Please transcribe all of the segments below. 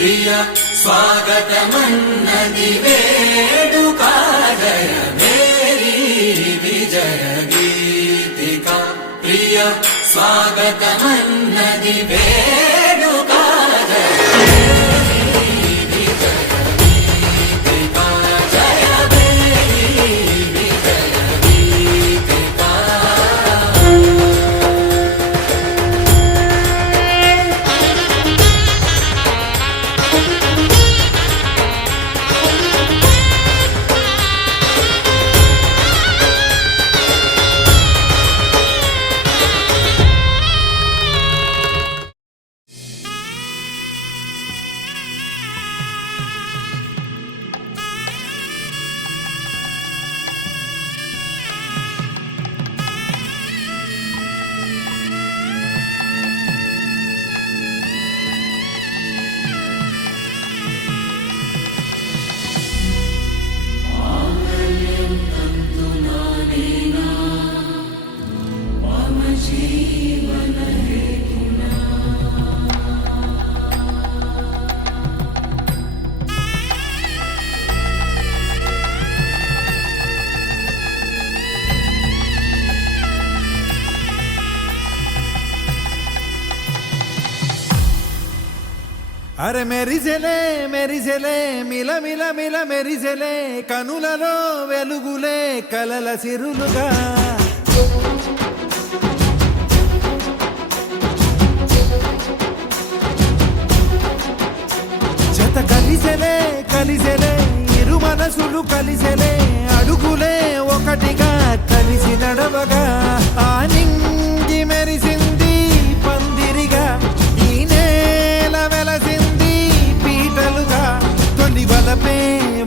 ప్రియ స్వాగతమన్నది వేడుక జయ మేరీ విజయ గీతిక ప్రియ స్వాగతమన్నది వేడుక జయ అరే మెరిసెలే మెరిసెలే మిల మిల మిల మెరిసెలే కనులలో వెలుగులే కలల సిరులుగా జత కలిసెలే కలిసెలే ఇరు మనసులు కలిసెలే అడుగులే ఒకటిగా కలిసి నడవగా ఆ నింగి మెరిసింది పందిరిగా ఈ నేల వెలసింది పీటలుగా తొలి వలపే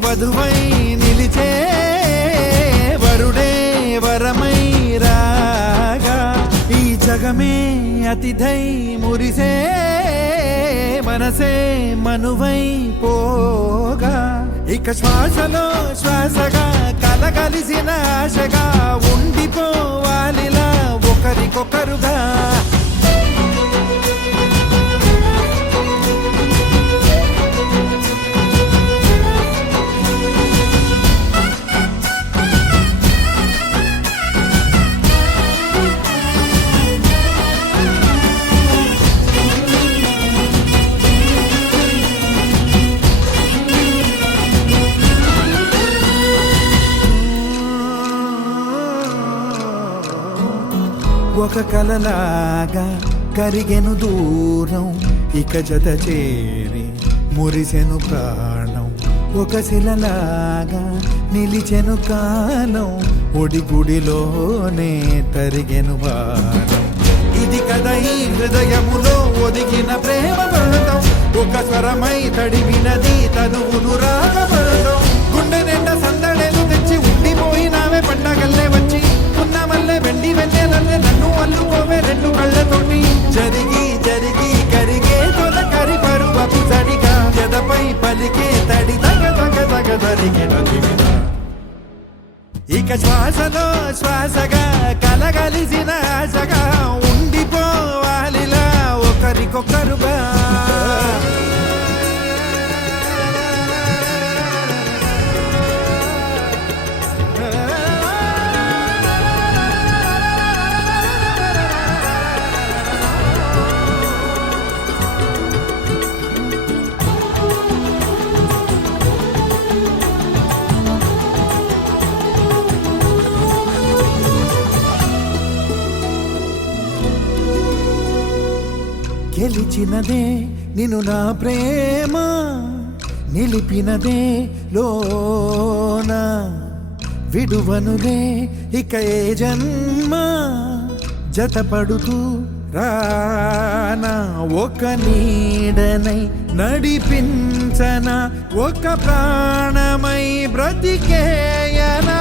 వధువై నిలిచే వరుడే వరమై రాగా ఈ జగమే అతిథై మురిసే మనసే మనువై పోగా ఇక శ్వాసలో శ్వాసగా కలగలిసిన ఆశగా ఉండిపోవాలిలా ఒకరికొకరుగా ఒక కలలాగా కరిగెను దూరం ఇక జత చేరి మురిసెను ప్రాణం ఒక శిలలాగా నిలిచెను కాలం ఒడిగుడిలోనే తరిగెను వారం ఇది కదా ఈ హృదయములో ఒదిగిన ప్రేమ పర్వతం ఒక స్వరమై తడివినది తనువును రాగపడతాం గుండె నిండా సందడేలు తెచ్చి ఉండిపోయినావే పండగల్లే వచ్చి ఉన్న మల్లె వెండి వెన్నెలల్లే నన్ను అల్లుకోవే రెండు కళ్ళతోటి జరిగి జరిగి కరిగే తొల కరి పరువపు సడిగా జదపై పలికే తడి తగ తగ తగ జరిగిన దివిన ఇక శ్వాసలో శ్వాసగా కలగలిసిన ఆశగా ఉండిపోవాలిలా ఒకరికొకరుగా గెలిచినదే నిన్ను నా ప్రేమ నిలిపినదే లోన విడువనులే ఇక ఏ జన్మ జతపడుతూ రానా ఒక నీడనై నడిపించనా ఒక ప్రాణమై బ్రతికేయనా